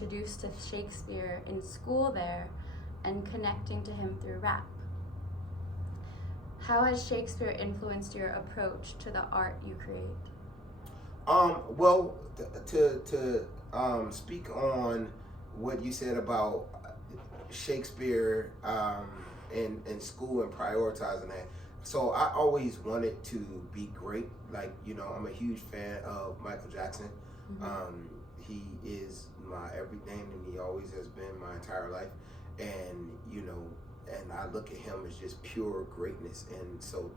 introduced to Shakespeare in school there and connecting to him through rap. How has Shakespeare influenced your approach to the art you create? Well, to speak on what you said about Shakespeare in school and prioritizing that. So I always wanted to be great. Like, I'm a huge fan of Michael Jackson. Mm-hmm. He is my everything, and he always has been my entire life. And, and I look at him as just pure greatness. And so,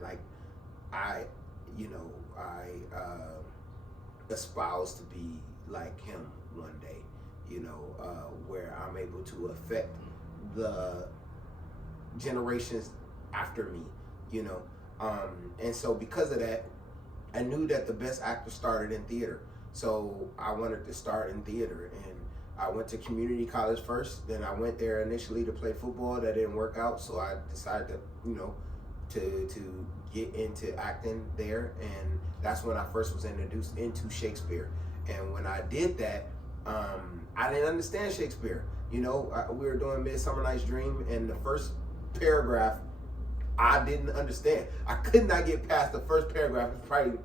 like, I espouse to be like him one day, where I'm able to affect the generations after me, and so because of that, I knew that the best actor started in theater. So I wanted to start in theater, and I went to community college first. Then I went there initially to play football. That didn't work out, so I decided to get into acting there, and that's when I first was introduced into Shakespeare. And when I did that, I didn't understand Shakespeare. We were doing Midsummer Night's Dream, and the first paragraph I didn't understand. I could not get past the first paragraph. It's probably,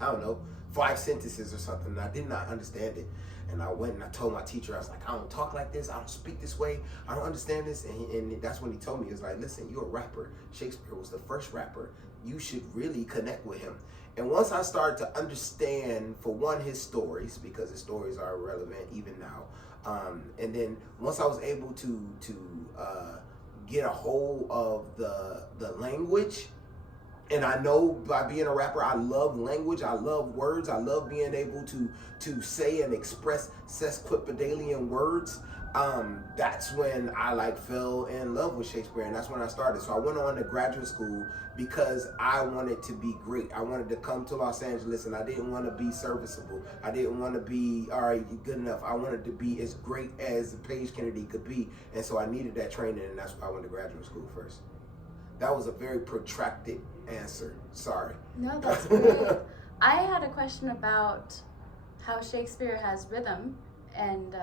I don't know, 5 sentences or something, and I did not understand it. And I went and I told my teacher, I was like, I don't talk like this, I don't speak this way, I don't understand this. And that's when he told me, he was like, listen, you're a rapper. Shakespeare was the first rapper. You should really connect with him. And once I started to understand, for one, his stories, because his stories are relevant even now. And then once I was able to get a hold of the language, and I know by being a rapper, I love language, I love words, I love being able to say and express sesquipedalian words. That's when I fell in love with Shakespeare, and that's when I started. So I went on to graduate school because I wanted to be great. I wanted to come to Los Angeles, and I didn't want to be serviceable. I didn't want to be, all right, good enough. I wanted to be as great as Paige Kennedy could be, and so I needed that training, and that's why I went to graduate school first. That was a very protracted answer. Sorry. No, that's great. I had a question about how Shakespeare has rhythm and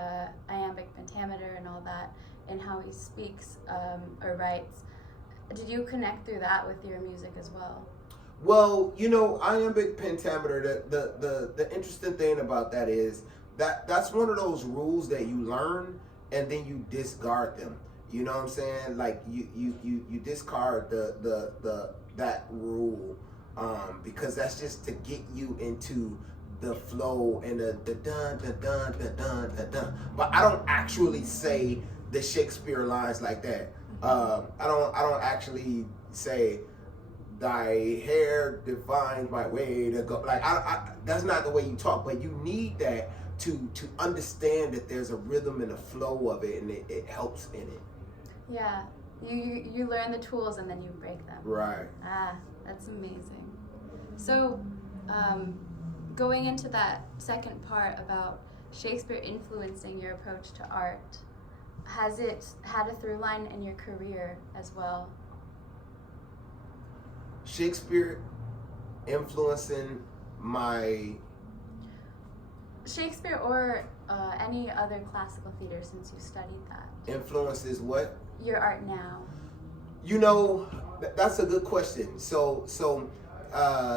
iambic pentameter and all that, and how he speaks or writes. Did you connect through that with your music as well? Well, iambic pentameter, the interesting thing about that is that's one of those rules that you learn and then you discard them. You know what I'm saying? Like you discard that rule because that's just to get you into the flow and the dun dun dun dun dun dun dun. But I don't actually say the Shakespeare lines like that. I don't actually say thy hair defines my way to go. Like that's not the way you talk. But you need that to understand that there's a rhythm and a flow of it, and it helps in it. Yeah, you learn the tools and then you break them. Right. That's amazing. So, going into that second part about Shakespeare influencing your approach to art, has it had a through line in your career as well? Shakespeare influencing my... Shakespeare or any other classical theater, since you studied that. Influences what? Your art now. That's a good question. So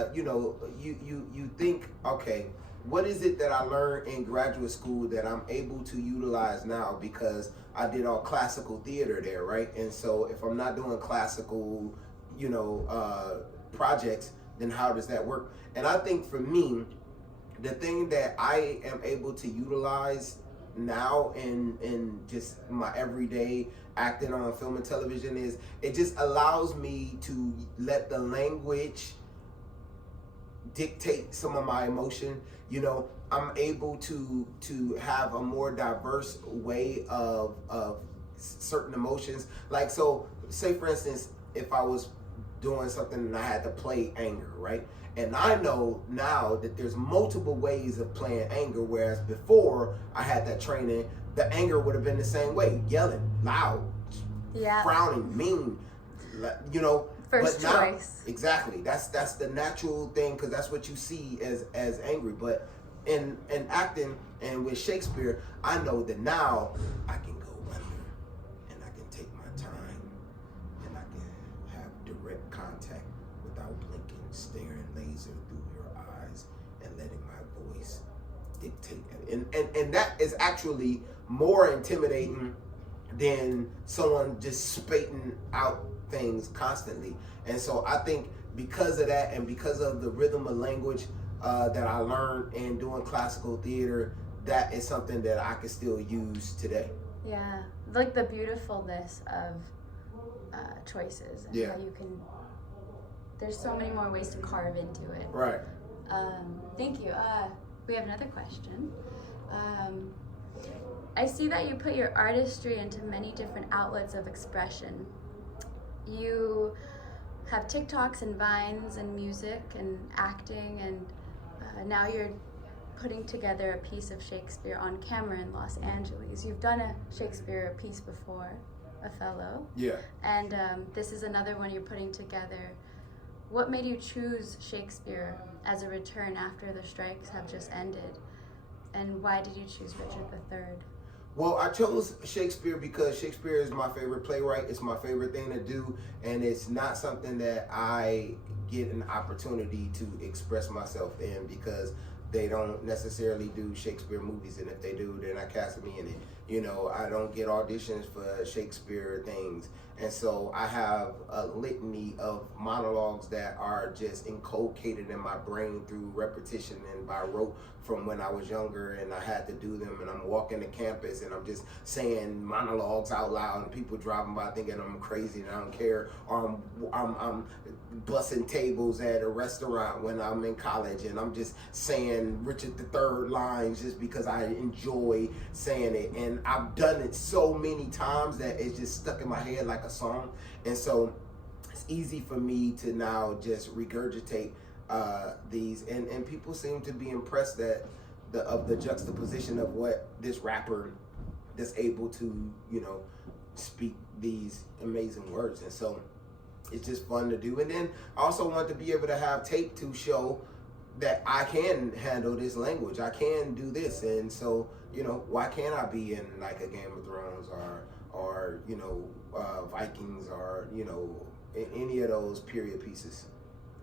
you think, okay, what is it that I learned in graduate school that I'm able to utilize now because I did all classical theater there, right? And so if I'm not doing classical, projects, then how does that work? And I think for me, the thing that I am able to utilize now in just my everyday acting on film and television is it just allows me to let the language dictate some of my emotion. I'm able to have a more diverse way of certain emotions. Like, so say for instance, if I was doing something and I had to play anger, right? And I know now that there's multiple ways of playing anger, whereas before I had that training, the anger would have been the same way, yelling, loud, frowning, mean, First but now, choice. Exactly. That's the natural thing because that's what you see as angry. But in acting, And with Shakespeare, I know that now I can go under and I can take my time and I can have direct contact without blinking, staring laser through your eyes and letting my voice dictate it. And that is actually more intimidating than someone just spitting out things constantly. And so I think because of that and because of the rhythm of language that I learned in doing classical theater, that is something that I can still use today. Yeah, like the beautifulness of choices and how you can, there's so many more ways to carve into it. Right. Thank you. We have another question. I see that you put your artistry into many different outlets of expression. You have TikToks and Vines and music and acting, and now you're putting together a piece of Shakespeare on camera in Los Angeles. You've done a Shakespeare piece before, Othello. Yeah. And this is another one you're putting together. What made you choose Shakespeare as a return after the strikes have just ended? And why did you choose Richard III? Well, I chose Shakespeare because Shakespeare is my favorite playwright. It's my favorite thing to do, and it's not something that I get an opportunity to express myself in because they don't necessarily do Shakespeare movies, and if they do, they're not casting me in it. You know, I don't get auditions for Shakespeare things, and so I have a litany of monologues that are just inculcated in my brain through repetition and by rote from when I was younger, and I had to do them, and I'm walking the campus and I'm just saying monologues out loud, and people driving by thinking I'm crazy and I don't care, or I'm bussing tables at a restaurant when I'm in college, and I'm just saying Richard III lines just because I enjoy saying it, and I've done it so many times that it's just stuck in my head like a song, and so it's easy for me to now just regurgitate these, and people seem to be impressed that the juxtaposition of what this rapper is able to, you know, speak these amazing words, and so it's just fun to do. And then I also want to be able to have tape to show that I can handle this language, I can do this, and so, you know, why can't I be in like a Game of Thrones or you know, Vikings, or, you know, in any of those period pieces.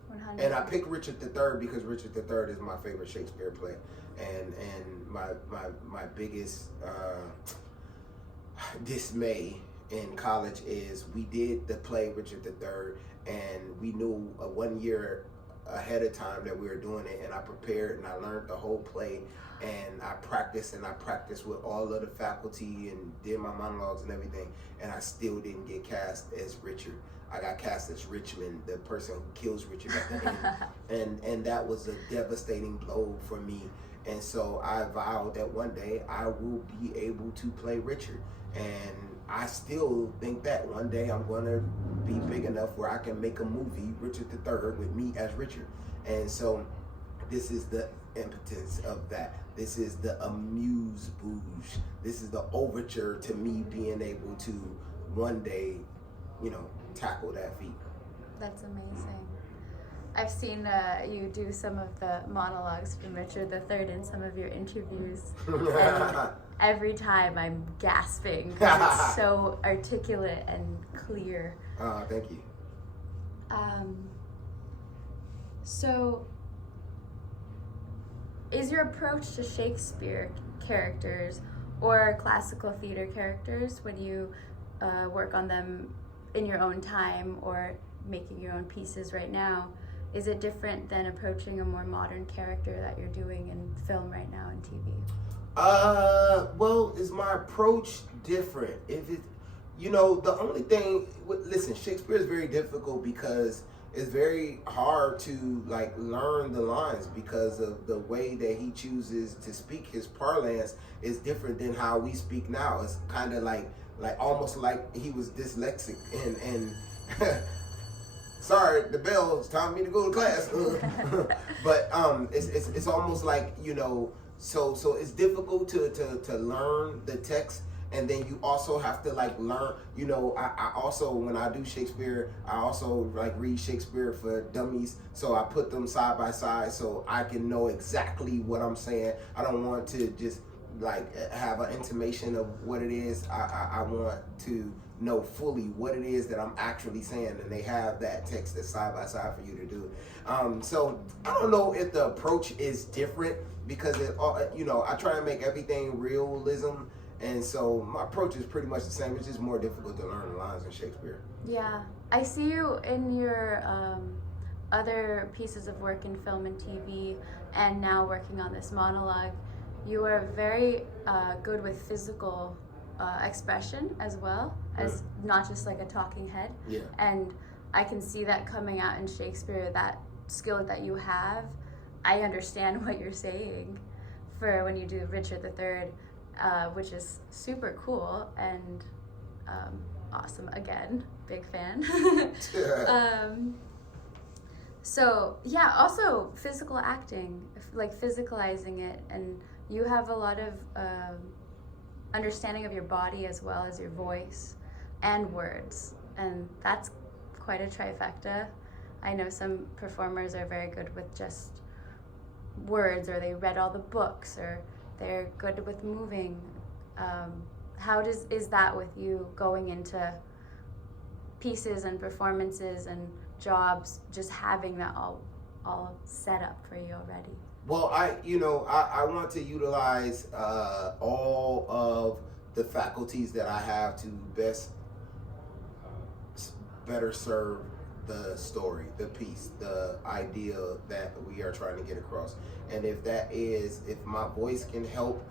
100. And I picked Richard III because Richard III is my favorite Shakespeare play, and my biggest dismay in college is we did the play Richard III, and we knew 1 year ahead of time that we were doing it, and I prepared and I learned the whole play, and I practiced with all of the faculty and did my monologues and everything, and I still didn't get cast as Richard. I got cast as Richmond, the person who kills Richard at the end, and that was a devastating blow for me. And so I vowed that one day I will be able to play Richard, and I still think that one day I'm going to be big enough where I can make a movie, Richard III, with me as Richard. And so this is the impetus of that. This is the amuse-bouche. This is the overture to me being able to one day, you know, tackle that feat. That's amazing. I've seen you do some of the monologues from Richard III in some of your interviews. And every time I'm gasping because it's so articulate and clear. Thank you. So, is your approach to Shakespeare characters or classical theater characters, when you work on them in your own time or making your own pieces right now, is it different than approaching a more modern character that you're doing in film right now and TV? Well, is my approach different? If it, you know, the only thing, listen, Shakespeare is very difficult because it's very hard to like learn the lines because of the way that he chooses to speak. His parlance is different than how we speak now. It's kind of like almost like he was dyslexic and sorry, the bell is telling me to go to class. But it's almost like, you know, so it's difficult to learn the text, and then you also have to like learn, you know, I also, when I do Shakespeare, I also like read Shakespeare for dummies, so I put them side by side so I can know exactly what I'm saying. I don't want to just like have an intimation of what it is. I want to know fully what it is that I'm actually saying, and they have that text that's side by side for you to do. So I don't know if the approach is different, because it, you know, I try to make everything realism, and so my approach is pretty much the same. It's just more difficult to learn the lines in Shakespeare. Yeah, I see you in your other pieces of work in film and TV, and now working on this monologue. You are very good with physical expression as well, as not just like a talking head. Yeah. And I can see that coming out in Shakespeare, that skill that you have. I understand what you're saying for when you do Richard III, which is super cool and awesome. Again, big fan. So yeah, also physical acting, like physicalizing it, and you have a lot of understanding of your body as well as your voice and words, and that's quite a trifecta. I know some performers are very good with just words, or they read all the books, or they're good with moving. How is that with you going into pieces and performances and jobs, just having that all set up for you already? Well, I want to utilize all of the faculties that I have to better serve the story, the piece, the idea that we are trying to get across. And if my voice can help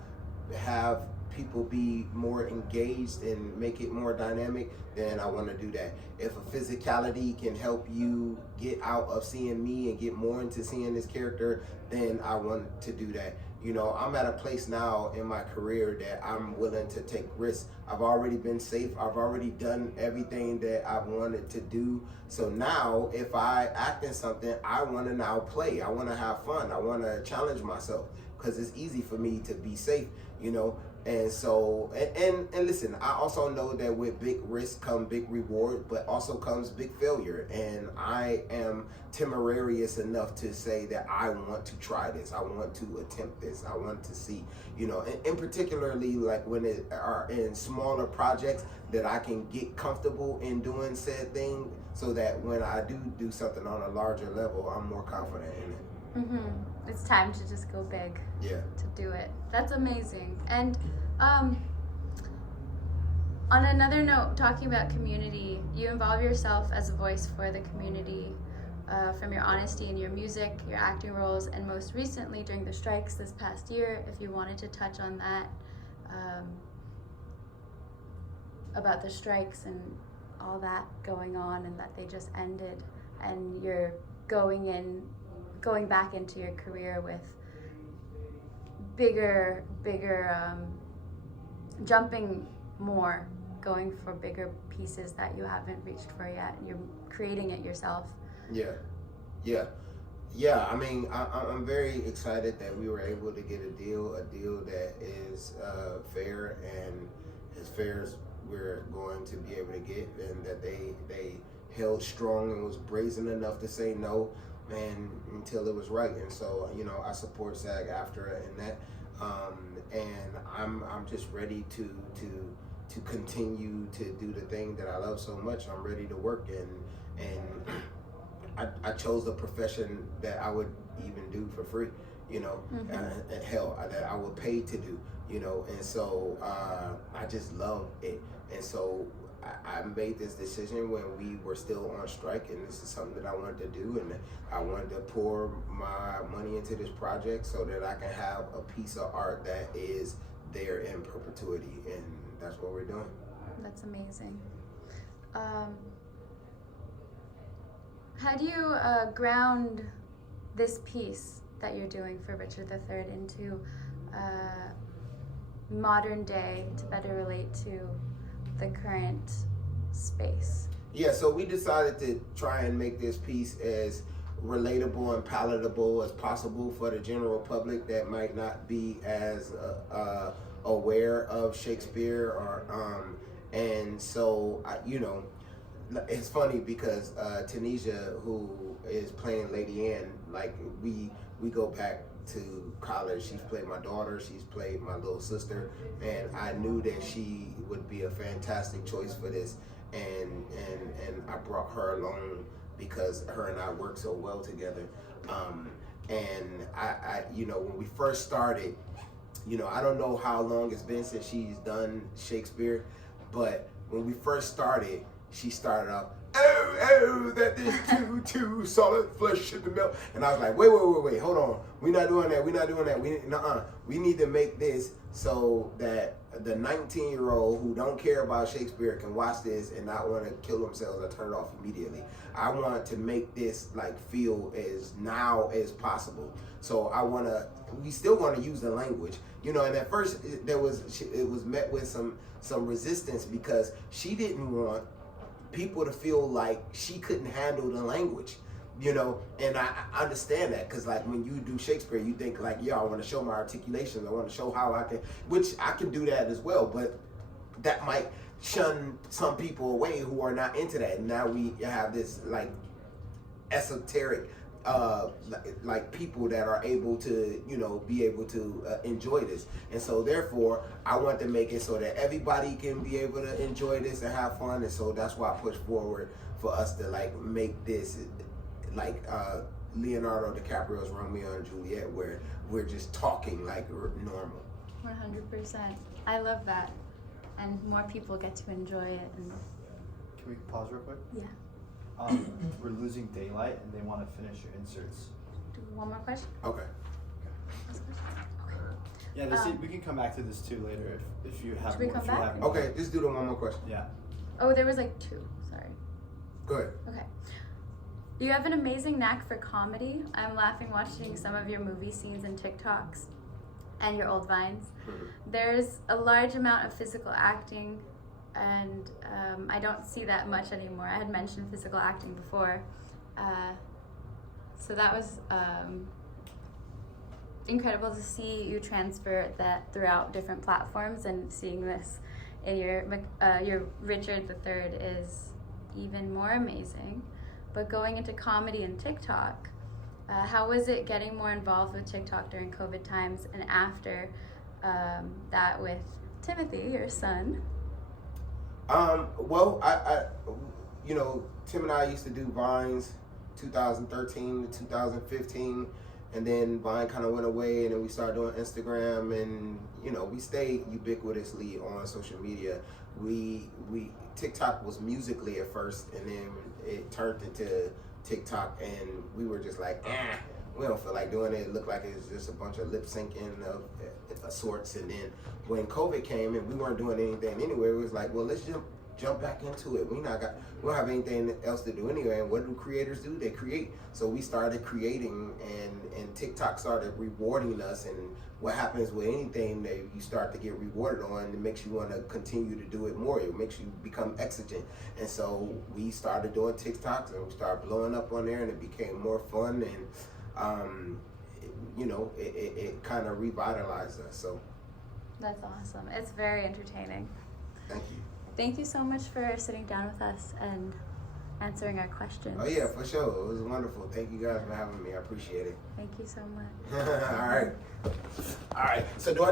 have people be more engaged and make it more dynamic, then I want to do that. If a physicality can help you get out of seeing me and get more into seeing this character, then I want to do that. You know, I'm at a place now in my career that I'm willing to take risks. I've already been safe. I've already done everything that I've wanted to do. So now if I act in something, I want to now play. I want to have fun. I want to challenge myself, because it's easy for me to be safe, you know. And so, and listen, I also know that with big risk come big reward, but also comes big failure. And I am temerarious enough to say that I want to try this. I want to attempt this. I want to see, you know, and particularly like when it are in smaller projects, that I can get comfortable in doing said thing, so that when I do something on a larger level, I'm more confident in it. Mm-hmm. It's time to just go big. Yeah. To do it. That's amazing. And on another note, talking about community, you involve yourself as a voice for the community from your honesty in your music, your acting roles, and most recently during the strikes this past year. If you wanted to touch on that, about the strikes and all that going on, and that they just ended, and you're going back into your career with bigger jumping more, going for bigger pieces that you haven't reached for yet, and you're creating it yourself. Yeah. I mean, I'm very excited that we were able to get a deal that is fair, and as fair as we're going to be able to get, and that they held strong and was brazen enough to say no, and until it was right. And so, you know, I support SAG-AFTRA in that, and I'm just ready to continue to do the thing that I love so much. I'm ready to work, and I chose a profession that I would even do for free, you know. And hell, that I would pay to do, you know. And so I just love it. And so I made this decision when we were still on strike, and this is something that I wanted to do, and I wanted to pour my money into this project so that I can have a piece of art that is there in perpetuity, and that's what we're doing. That's amazing. How do you ground this piece that you're doing for Richard III into modern day to better relate to the current space? Yeah, so we decided to try and make this piece as relatable and palatable as possible for the general public that might not be as aware of Shakespeare, or and so it's funny because Tanisha, who is playing Lady Anne, like we go back to college. She's played my daughter, she's played my little sister, and I knew that she would be a fantastic choice for this, and I brought her along because her and I work so well together. And I when we first started, I don't know how long it's been since she's done Shakespeare, but when we first started, she started off, oh, that is too solid flesh in the milk. And I was like, wait, hold on. We're not doing that. We need to make this so that the 19-year-old who don't care about Shakespeare can watch this and not want to kill themselves or turn it off immediately. I want to make this like feel as now as possible. So we still want to use the language, and at first it was met with some resistance because she didn't want people to feel like she couldn't handle the language, and I understand that because like when you do Shakespeare, you think like, yeah, I want to show my articulation, I want to show how I can, which I can do that as well, but that might shun some people away who are not into that. And now we have this like esoteric like people that are able to be able to enjoy this, and so therefore I want to make it so that everybody can be able to enjoy this and have fun. And so that's why I push forward for us to like make this like Leonardo DiCaprio's Romeo and Juliet, where we're just talking like normal. 100%. I love that, and more people get to enjoy it. And can we pause real quick? Yeah. We're losing daylight, and they want to finish your inserts. Do one more question? Okay. Yeah, we can come back to this too later if you have. Should we come back? Okay, just do the one more question. Yeah. Oh, there was like two. Sorry. Go ahead. Okay. You have an amazing knack for comedy. I'm laughing watching some of your movie scenes and TikToks and your old vines. Mm-hmm. There's a large amount of physical acting, and I don't see that much anymore. I had mentioned physical acting before. So that was incredible to see you transfer that throughout different platforms, and seeing this in your Richard III is even more amazing. But going into comedy and TikTok, how was it getting more involved with TikTok during COVID times and after that with Timothy, your son? Well, I Tim and I used to do Vines 2013 to 2015, and then Vine kind of went away, and then we started doing Instagram, and we stayed ubiquitously on social media. TikTok was Musically at first, and then it turned into TikTok, and we were just like, we don't feel like doing it. It looked like it was just a bunch of lip syncing of sorts. And then when COVID came and we weren't doing anything anyway, it was like, well, let's jump back into it. We don't have anything else to do anyway. And what do creators do? They create. So we started creating, and TikTok started rewarding us. And what happens with anything that you start to get rewarded on, it makes you want to continue to do it more. It makes you become exigent. And so we started doing TikToks, and we started blowing up on there, and it became more fun. And it kind of revitalized us. So that's awesome. It's very entertaining. Thank you. Thank you so much for sitting down with us and answering our questions. Oh yeah, for sure. It was wonderful. Thank you guys for having me. I appreciate it. Thank you so much. All right. So do I